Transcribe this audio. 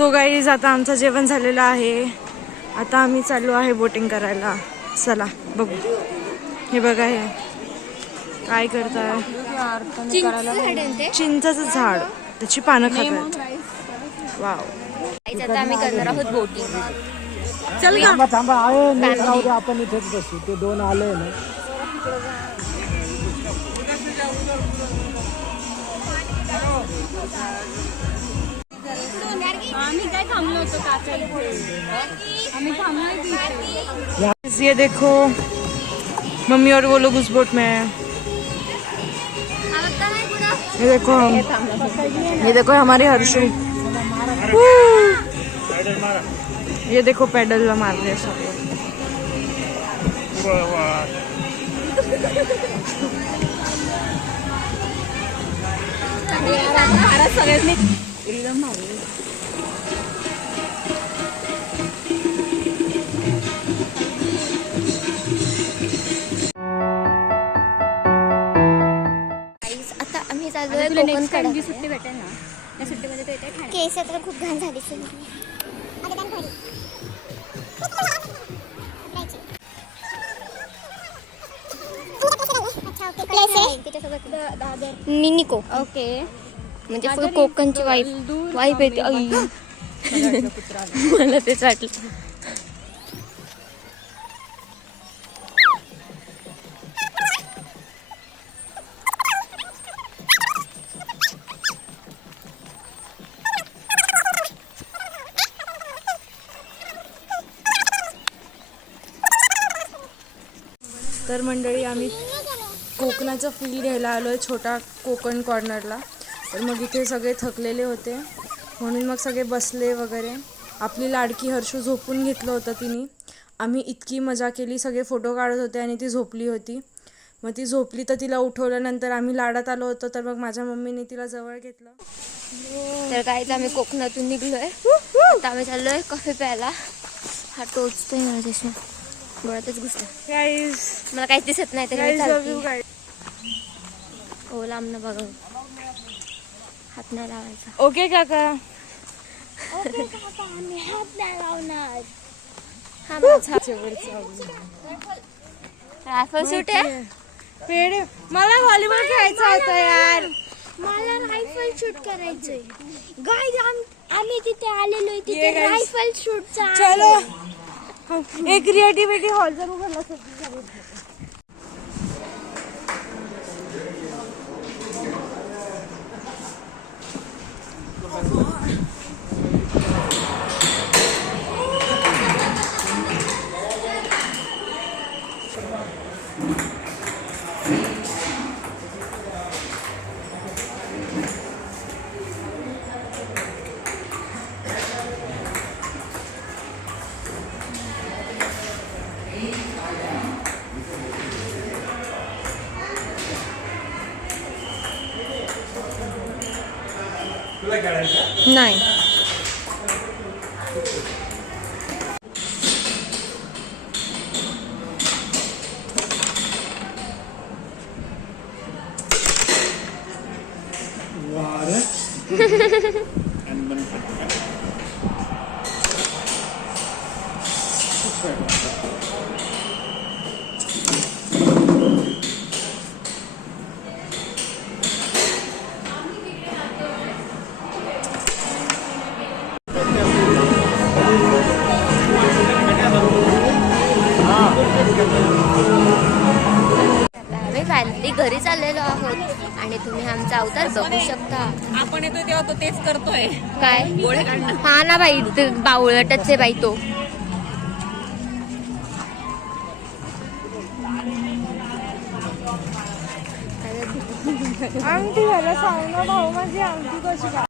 So guys आता आमचं जेवण झालेलं आहे. आता आम्ही चाललो आहे बोटिंग करायला. चला बघू. हे बघा हे काय करताय. चिंचाचं झाड, त्याची पानं खातात. वाव. आता आम्ही करणार आहोत बोटिंग. चल ना. थांबा आपण इथेच बसू. ते दोन आले ना. आम्ही काय थांबलो होतो काचा इथे. आम्ही थांबलोय. ये देखो मम्मी और वो लोग उस बोट में है. ये देखो हमारे हर्षु. ये देखो पैडल ला मार रहे सब. सगळ्यांनी एकदम भारी. आता आम्ही चाललोय कोकण कडे. सुट्टी भेटेल ना त्या सुट्टीमध्ये ते येते. केस तर खूप घाण झाली. निनिको ओके म्हणजे फुल कोकणची वाईफ येते. मला तेच वाटलं. तर मंडळी आम्ही कोकणाचं फील घ्यायला आलो आहे छोटा कोकण कॉर्नरला. तर मग इथे सगळे थकलेले होते म्हणून मग सगळे बसले वगैरे. आपली लाडकी हर्षू झोपून घेतलं होतं तिने. आम्ही इतकी मजा केली, सगळे फोटो काढत होते आणि ती झोपली होती. मग ती झोपली तर तिला उठवल्यानंतर आम्ही लाडात आलो होतो. तर मग माझ्या मम्मीने तिला जवळ घेतलं. तर काहीच आम्ही कोकणातून निघलोय. आता आम्ही चाललोय कॉफी प्यायला. हा टोचतोय माझ्याशी, डोळ्यातच घुसला. मला काहीच दिसत नाही तरी हो लांब ना बघा. हात नाही लावायचा. ओके काका. आम्ही हात नाही लावणार. हा माझा रायफल शूट आहे. पेड मला व्हॉलीबॉल खेळायचा होता यार. मला रायफल शूट करायचंय. गाईज आम्ही तिथे आलेलो आहे. तिथे रायफल शूटचा. चलो एक क्रिएटिव्हिटी हॉल जर उघडला सध्या. नाही घरी चाललेलो आहोत आणि तुम्ही आमचा अवतार बघू शकता. आपण येतोय तेव्हा तो तेच करतोय. काय गोळे काढणं. हा ना बाई, बावळटच आहे बाई तो. आमटी झाला सांग ना भाऊ, माझी आमटी कशी.